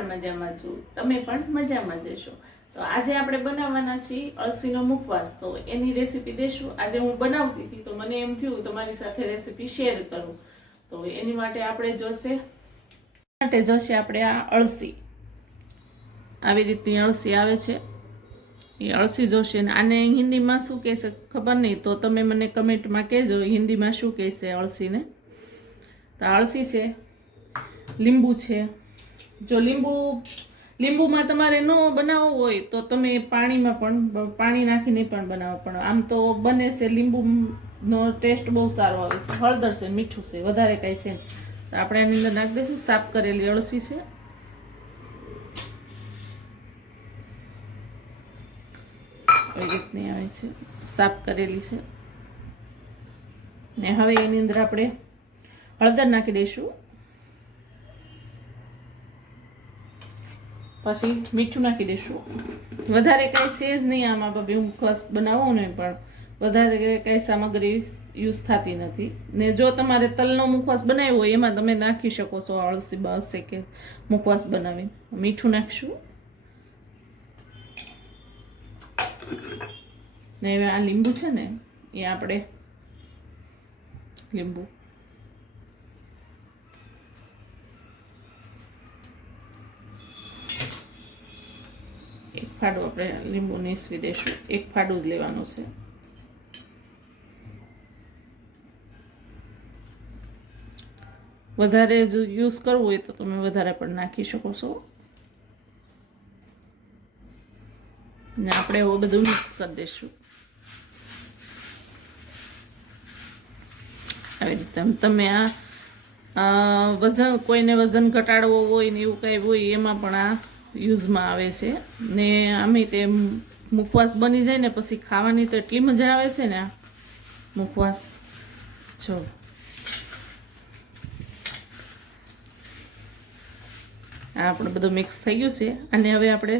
પણ મજામાં છું, તમે પણ મજામાં જશો। તો આજે આપણે બનાવવાના છીએ અળસીનો મુખવાસ। તો એની રેસીપી દેશું। આજે હું બનાવતી હતી તો મને એમ થયું તમારી સાથે રેસીપી શેર કરું। તો એની માટે આપણે જોશે આપણે આ અળસી, આવી રીતની અળસી આવે છે એ અળસી જોશે ને આને હિન્દીમાં શું કહેશે ખબર નહીં, તો તમે મને કમેન્ટમાં કહેજો હિન્દીમાં શું કહેશે અળસીને। તો અળસી છે, લીંબુ છે। જો લીંબુમાં તમારે ન બનાવવું હોય તો તમે પાણીમાં પણ પાણી નાખીને પણ બનાવો, પણ આમ તો બને છે લીંબુનો ટેસ્ટ બહુ સારો આવે છે। હળદર છે, મીઠું છે, વધારે કાંઈ છે તો આપણે આની અંદર નાખી દઈશું। સાફ કરેલી અળસી છે, એ રીતની આવે છે, સાફ કરેલી છે ને હવે એની અંદર આપણે હળદર નાખી દઈશું, પછી મીઠું નાખી દઈશું। વધારે કાંઈ છે જ નહીં આમાં, બબે મુખવાસ બનાવવો ને પણ વધારે કાંઈ સામગ્રી યુઝ થતી નથી ને જો તમારે તલનો મુખવાસ બનાવ્યો હોય એમાં તમે નાખી શકો છો અળસી બળસે કે મુખવાસ બનાવીને। મીઠું નાખશું ને હવે આ લીંબુ છે ને એ આપણે લીંબુ એક ફાડું આપણે લીંબુ નીસવી દઈશું, એક ફાડું જ લેવાનું છે। વધારે જો યુઝ કરવું હોય તો તમે વધારે પણ નાખી શકો છો ને આપણે એવું બધું મિક્સ કરી દઈશું। આવી રીતે તમે આ વજન, કોઈને વજન ઘટાડવો હોય ને એવું કંઈ હોય એમાં પણ આ યુઝમાં આવે છે ને આમે તે મુખવાસ બની જાય ને પછી ખાવાની તો એટલી મજા આવે છે ને આ મુખવાસ। જો આ આપણે બધું મિક્સ થઈ ગયું છે અને હવે આપણે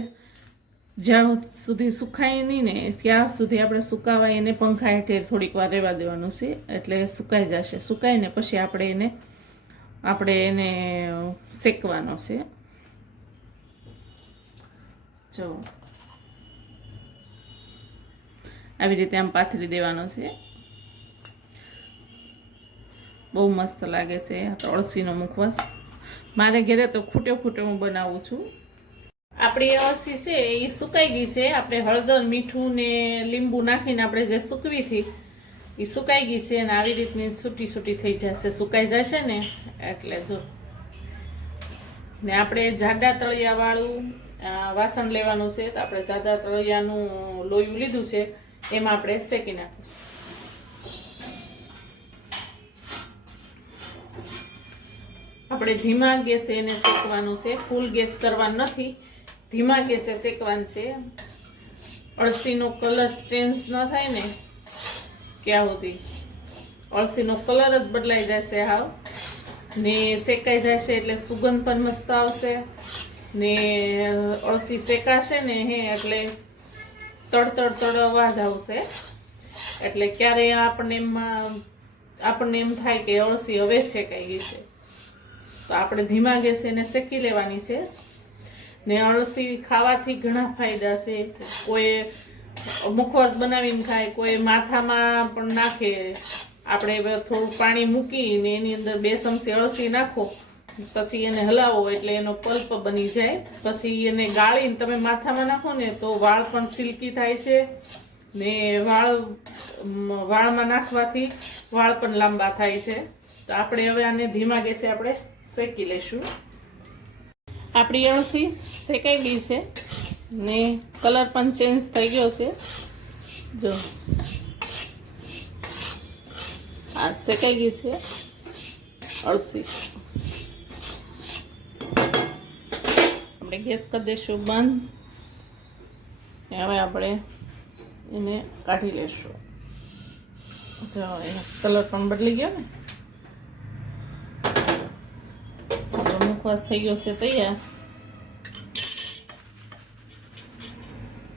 જ્યાં સુધી સુકાય નહીં ને ત્યાં સુધી આપણે સુકાવાય એને પંખા હેઠે થોડીક વાર રહેવા દેવાનું છે, એટલે સુકાઈ જશે। સુકાઈને પછી આપણે એને શેકવાનો છે। જો આવી રીતે આમ પાથરી દેવાનો છે, બહુ મસ્ત લાગે છે આ તો અળસીનો મુખવાસ। મારે ઘરે તો ખૂટ્યો હું બનાવું છું। આપણી અળસી છે એ સુકાઈ ગઈ છે, આપણે હળદર, મીઠું ને લીંબુ નાખીને આપણે જે સૂકવી હતી એ સુકાઈ ગઈ છે અને આવી રીતની છૂટી થઈ જશે, સુકાઈ જશે ને એટલે જો ને આપણે જાડા તળિયાવાળું વાસણ લેવાનું છે। તો આપણે જાડા તળિયાનું લોયું લીધું છે, એમાં આપણે શેકી નાખીશું। આપણે ધીમા ગેસે એને શેકવાનું છે, ફૂલ ગેસ કરવાનું નથી, ધીમા ગેસે શેકવાનું છે। અળસીનો કલર ચેન્જ ન થાય ને ક્યાં સુધી અળસીનો કલર જ બદલાઈ જશે હાવ ને શેકાઈ જશે એટલે સુગંધ પણ મસ્ત આવશે ને અળસી શેકાશે ને એટલે તડ અવાજ આવશે, એટલે ક્યારે આપણને એમ થાય કે અળસી હવે શેકાઈ ગઈ છે। તો આપણે ધીમા ગેસે એને શેકી લેવાની છે ને અળસી ખાવાથી ઘણા ફાયદા છે। કોઈ મુખવાસ બનાવીને ખાય, કોઈ માથામાં પણ નાખે। આપણે થોડું પાણી મૂકીને એની અંદર 2 ચમચી અળસી નાખો, પછી એને હલાવો એટલે એનો પલ્પ બની જાય, પછી એને ગાળીને તમે માથામાં નાખો ને તો વાળ પણ સિલ્કી થાય છે ને વાળમાં નાખવાથી વાળ પણ લાંબા થાય છે। તો આપણે હવે આને ધીમા ગેસે આપણે શેકી લઈશું। આપણી અળસી શેકાઈ ગઈ છે ને કલર પણ ચેન્જ થઈ ગયો છે। જો આ શેકાઈ ગઈ છે અળસી। આપણે ગેસ કરી દઈશું બંધ, હવે આપણે એને કાઢી લઈશું। જો એનો કલર પણ બદલી ગયો ને, મુખવાસ થઈ ગયો છે તૈયાર,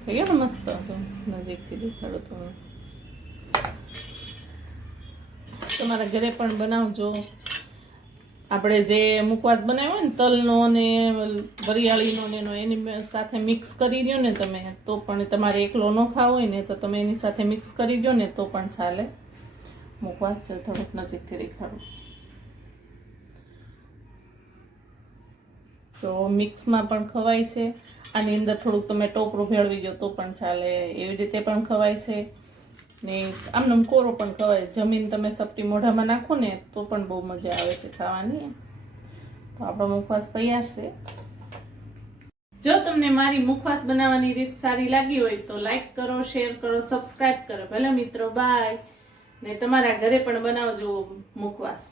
થઈ ગયો ને મસ્ત। જો નજીકથી દેખાડો તમે, તમારા ઘરે પણ બનાવજો। આપણે જે મુખવાસ બનાવ્યો હોય ને તલનો ને વરિયાળીનો ને એનો એની સાથે મિક્સ કરી દો ને તમે તો પણ તમારે એકલો ન ખાવો હોય ને તો તમે એની સાથે મિક્સ કરી દો ને તો પણ ચાલે. મુખવાસ છે થોડુંક નજીકથી દેખાડું તો મિક્સમાં પણ ખવાય છે. આની અંદર થોડુંક તમે ટોપરું ભેળવી દો તો પણ ચાલે, એવી રીતે પણ ખવાય છે ને આમનો કોરો પણ ખવાય. જમીન તમે સપટી મોઢામાં નાખો ને તો પણ બહુ મજા આવે છે ખાવાની. તો આપણો મુખવાસ તૈયાર છે. જો તમને મારી મુખવાસ બનાવવાની રીત સારી લાગી હોય તો લાઈક કરો, શેર કરો, સબસ્ક્રાઇબ કરો. ભલે મિત્રો, બાય. ને તમારા ઘરે પણ બનાવજો મુખવાસ.